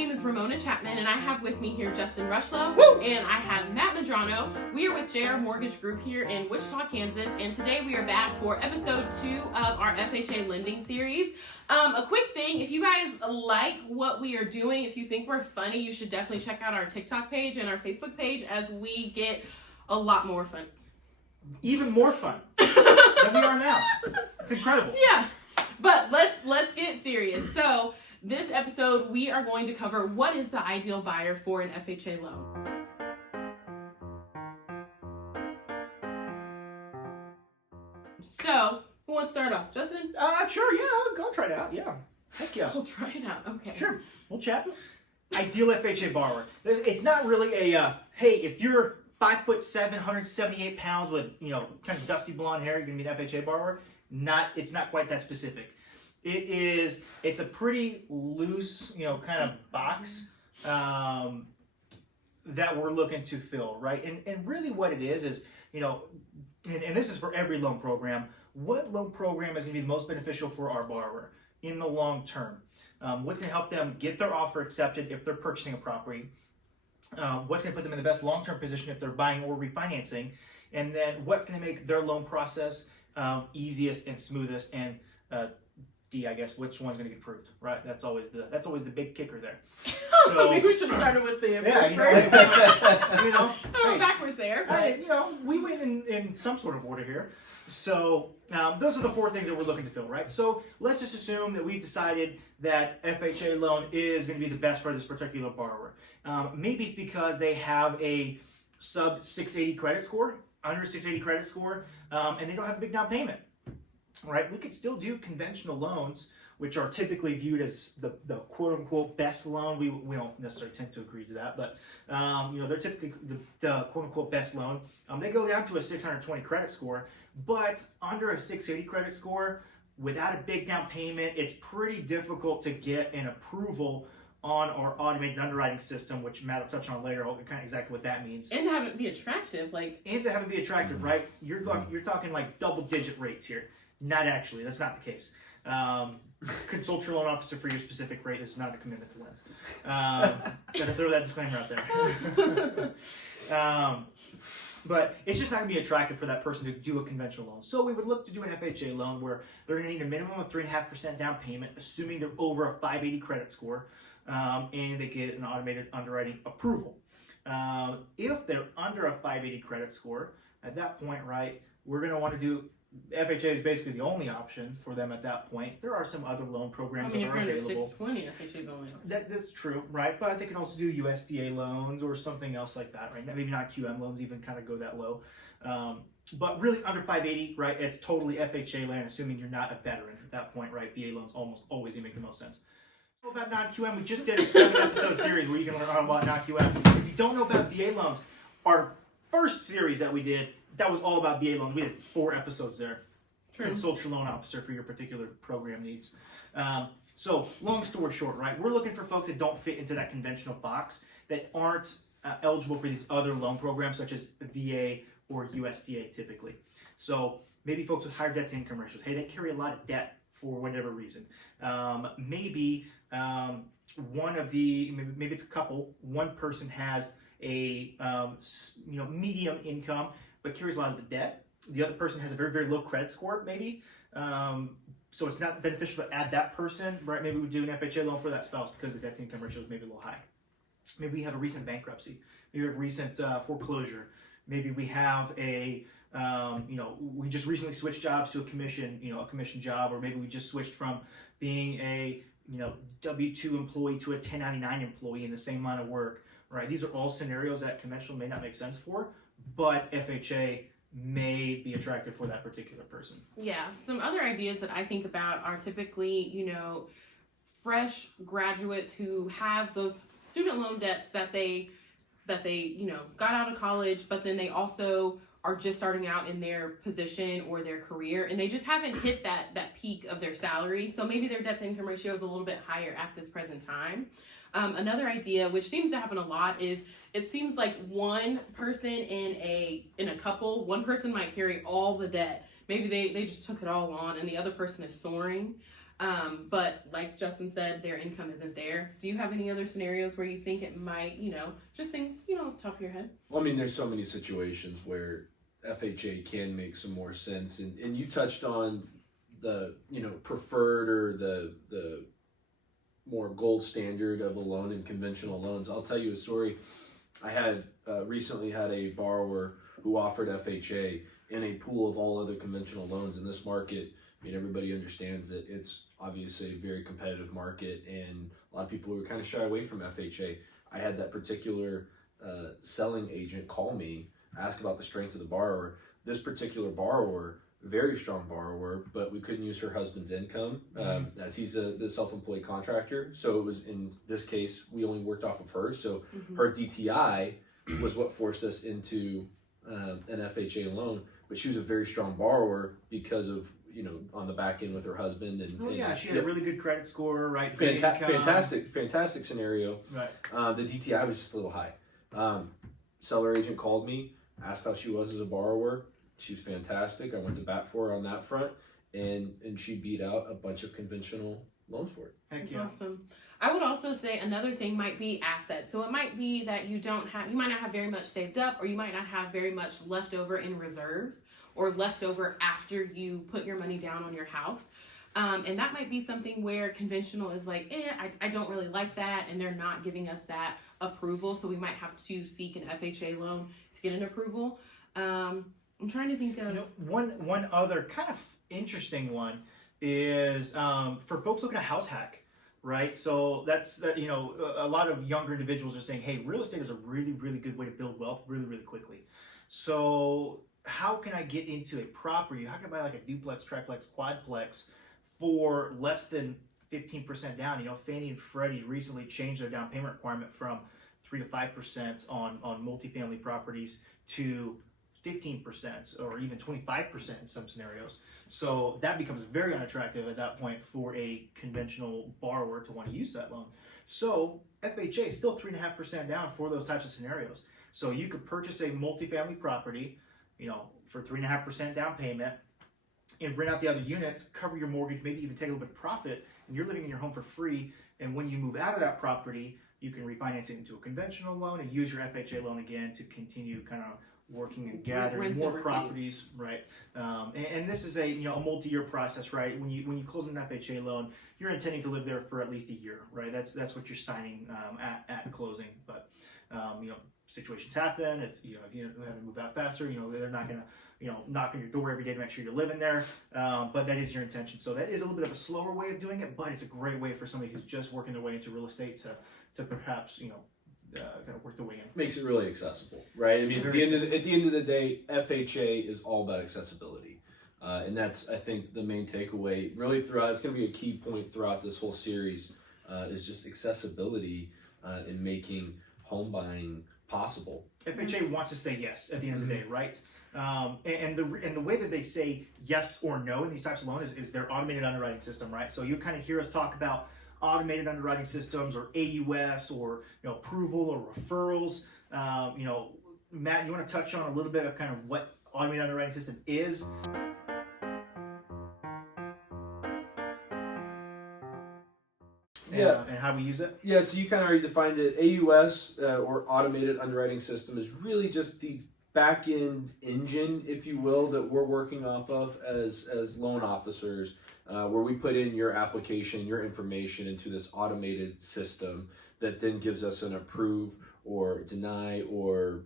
name is Ramona Chapman, and I have with me here Justin Rushlow, and I have Matt Medrano. We are with JR Mortgage Group here in Wichita, Kansas, and today we are back for episode 2 of our FHA lending series. A quick thing, if you guys like what we are doing, if you think we're funny, you should definitely check out our TikTok page and our Facebook page as we get a lot more fun. Even more fun than we are now. It's incredible. Yeah, but let's get serious. So this episode, we are going to cover what is the ideal buyer for an FHA loan. So, who wants to start off? Justin? Sure, yeah, I'll try it out, yeah. Heck yeah. I'll try it out, okay. Sure, we'll chat. Ideal FHA borrower. It's not really a, hey, if you're 5'7", 178 pounds with, kind of dusty blonde hair, you're going to be an FHA borrower. It's not quite that specific. It's a pretty loose, kind of box that we're looking to fill, right? And really what it is, and this is for every loan program, what loan program is going to be the most beneficial for our borrower in the long term? What's going to help them get their offer accepted if they're purchasing a property? What's going to put them in the best long-term position if they're buying or refinancing? And then what's going to make their loan process easiest and smoothest? And I guess which one's going to get approved, right? That's always the big kicker there. So maybe we should have started with the backwards there. We went in some sort of order here. So those are the 4 things that we're looking to fill, right? So let's just assume that we've decided that FHA loan is going to be the best for this particular borrower. Maybe it's because they have a sub 680 credit score, under 680 credit score, and they don't have a big down payment. Right, we could still do conventional loans, which are typically viewed as the quote-unquote best loan. We don't necessarily tend to agree to that, but they're typically the quote-unquote best loan. They go down to a 620 credit score, but under a 680 credit score, without a big down payment, it's pretty difficult to get an approval on our automated underwriting system, which Matt will touch on later, kind of exactly what that means. And to have it be attractive, right? You're talking like double-digit rates here. Not actually. That's not the case. Consult your loan officer for your specific rate. This is not a commitment to lend. Gotta throw that disclaimer out there. But it's just not going to be attractive for that person to do a conventional loan. So we would look to do an FHA loan where they're going to need a minimum of 3.5% down payment, assuming they're over a 580 credit score, and they get an automated underwriting approval. If they're under a 580 credit score, at that point, right, we're going to want to do FHA is basically the only option for them at that point. There are some other loan programs that are available. 620, FHA is the only option. That's true, right? But they can also do USDA loans or something else like that, right? Maybe not QM loans, even kind of go that low. But really under 580, right? It's totally FHA land, assuming you're not a veteran at that point, right? VA loans almost always gonna make the most sense. So about non-QM, we just did a 7-episode series where you can learn about non-QM. If you don't know about VA loans, our first series that we did, that was all about VA loans. We did 4 episodes there. True. Consult your loan officer for your particular program needs. So long story short, right? We're looking for folks that don't fit into that conventional box, that aren't eligible for these other loan programs such as VA or USDA typically. So maybe folks with higher debt to income ratios. Hey, they carry a lot of debt for whatever reason. Maybe maybe it's a couple. One person has a medium income but carries a lot of the debt. The other person has a very, very low credit score, maybe. So it's not beneficial to add that person, right? Maybe we do an FHA loan for that spouse because the debt to income ratio is maybe a little high. Maybe we have a recent bankruptcy. Maybe we have a recent foreclosure. Maybe we have we just recently switched jobs to a commission job, or maybe we just switched from being a W-2 employee to a 1099 employee in the same line of work, right? These are all scenarios that conventional may not make sense for, but FHA may be attractive for that particular person. Yeah, some other ideas that I think about are typically, fresh graduates who have those student loan debts that they got out of college, but then they also are just starting out in their position or their career, and they just haven't hit that peak of their salary. So maybe their debt to income ratio is a little bit higher at this present time. Another idea, which seems to happen a lot, is it seems like one person in a couple, one person might carry all the debt. Maybe they just took it all on, and the other person is soaring. But like Justin said, their income isn't there. Do you have any other scenarios where you think it might, just things, off the top of your head? Well, I mean, there's so many situations where FHA can make some more sense, and you touched on the preferred or the more gold standard of a loan in conventional loans. I'll tell you a story. I had recently had a borrower who offered FHA in a pool of all other conventional loans in this market. I mean, everybody understands that it's obviously a very competitive market, and a lot of people were kind of shy away from FHA. I had that particular selling agent call me, ask about the strength of the borrower. This particular borrower, very strong borrower, but we couldn't use her husband's income as he's the self-employed contractor. So it was, in this case, we only worked off of her. So her DTI was what forced us into an FHA loan, but she was a very strong borrower because of, on the back end with her husband. And she had a really good credit score, right? Fantastic scenario. Right. The DTI was just a little high. Seller agent called me, asked how she was as a borrower. She was fantastic. I went to bat for her on that front, and she beat out a bunch of conventional loans for it. That's awesome. I would also say another thing might be assets. So it might be that you might not have very much saved up, or you might not have very much left over in reserves, or left over after you put your money down on your house. And that might be something where conventional is like, I don't really like that, and they're not giving us that approval. So we might have to seek an FHA loan to get an approval. I'm trying to think of one other kind of interesting one is for folks looking at house hack, right? So that's a lot of younger individuals are saying, hey, real estate is a really, really good way to build wealth really, really quickly. So how can I get into a property? How can I buy like a duplex, triplex, quadplex for less than 15% down? Fannie and Freddie recently changed their down payment requirement from 3 to 5% on multifamily properties to 15% or even 25% in some scenarios. So that becomes very unattractive at that point for a conventional borrower to want to use that loan. So FHA is still 3.5% down for those types of scenarios. So you could purchase a multifamily property, for 3.5% down payment, and rent out the other units, cover your mortgage, maybe even take a little bit of profit, and you're living in your home for free. And when you move out of that property, you can refinance it into a conventional loan and use your FHA loan again to continue kind of working and gathering more properties, right? And this is a multi-year process, right? When you close an FHA loan, you're intending to live there for at least a year, right? That's what you're signing at closing. But situations happen. If you have to move out faster, they're not gonna knock on your door every day to make sure you're living there. But that is your intention. So that is a little bit of a slower way of doing it, but it's a great way for somebody who's just working their way into real estate to perhaps kind of work the way in. Makes it really accessible, right? I mean, at the end of the day, FHA is all about accessibility. And that's, I think, the main takeaway really throughout. It's going to be a key point throughout this whole series is just accessibility in making home buying possible. FHA wants to say yes at the end of the day, right? And the way that they say yes or no in these types of loans is their automated underwriting system, right? So you kind of hear us talk about automated underwriting systems or AUS or approval or referrals. Matt, you want to touch on a little bit of kind of what automated underwriting system is? And how we use it? Yeah, so you kind of already defined it. AUS or automated underwriting system is really just the back-end engine, if you will, that we're working off of as loan officers, where we put in your application, your information into this automated system that then gives us an approve or deny or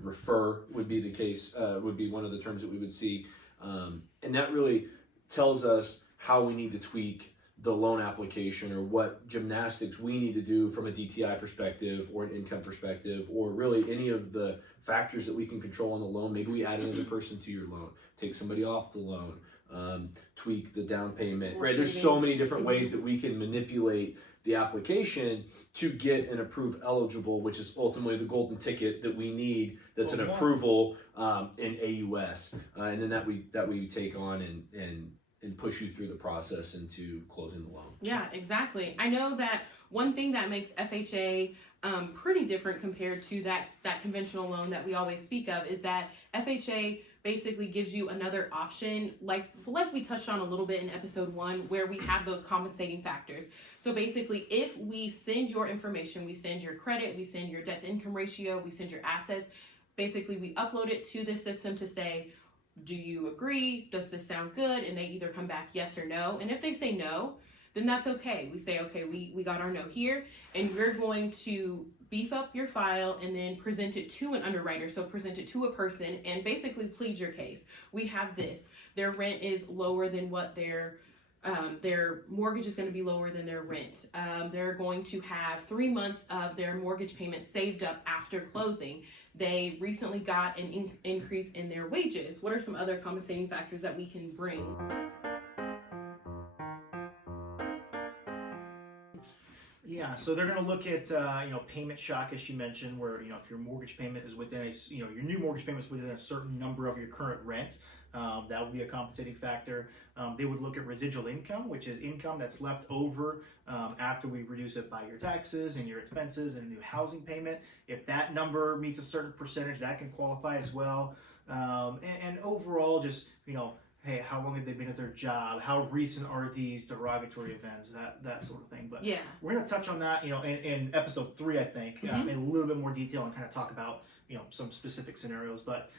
refer would be the case, would be one of the terms that we would see, and that really tells us how we need to tweak the loan application or what gymnastics we need to do from a DTI perspective or an income perspective, or really any of the factors that we can control on the loan. Maybe we add another person to your loan, take somebody off the loan, tweak the down payment, right? There's so many different ways that we can manipulate the application to get an approved eligible, which is ultimately the golden ticket that we need. That's an approval in AUS, and then that we take on and push you through the process into closing the loan. Yeah, exactly. I know that one thing that makes FHA pretty different compared to that conventional loan that we always speak of is that FHA basically gives you another option, like we touched on a little bit in episode 1, where we have those compensating factors. So basically, if we send your information, we send your credit, we send your debt to income ratio, we send your assets, basically we upload it to the system to say, do you agree? Does this sound good? And they either come back yes or no. And if they say no, then that's okay. We say, okay, we got our no here, and we're going to beef up your file and then present it to an underwriter. So present it to a person and basically plead your case. We have this. Their rent is lower than what their mortgage is going to be lower than their rent. They're going to have 3 months of their mortgage payment saved up after closing. They recently got an increase in their wages. What are some other compensating factors that we can bring? Yeah, so they're going to look at payment shock, as you mentioned, where if your mortgage payment is within your new mortgage payment is within a certain number of your current rent, that would be a compensating factor. They would look at residual income, which is income that's left over after we reduce it by your taxes and your expenses and a new housing payment. If that number meets a certain percentage, that can qualify as well. And overall, just hey, how long have they been at their job? How recent are these derogatory events? That sort of thing. But yeah, we're going to touch on that, in episode 3, I think, in a little bit more detail and kind of talk about, some specific scenarios. But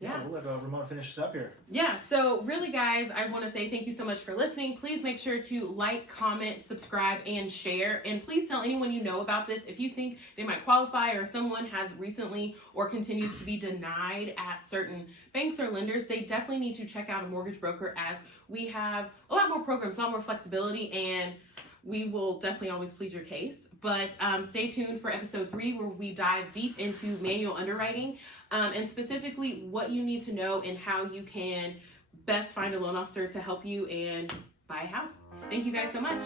we'll let Ramona finish this up here. Yeah, so really, guys, I want to say thank you so much for listening. Please make sure to like, comment, subscribe, and share. And please tell anyone you know about this. If you think they might qualify or someone has recently or continues to be denied at certain banks or lenders, they definitely need to check out a mortgage broker, as we have a lot more programs, a lot more flexibility, and we will definitely always plead your case. But stay tuned for episode 3, where we dive deep into manual underwriting and specifically what you need to know and how you can best find a loan officer to help you and buy a house. Thank you guys so much.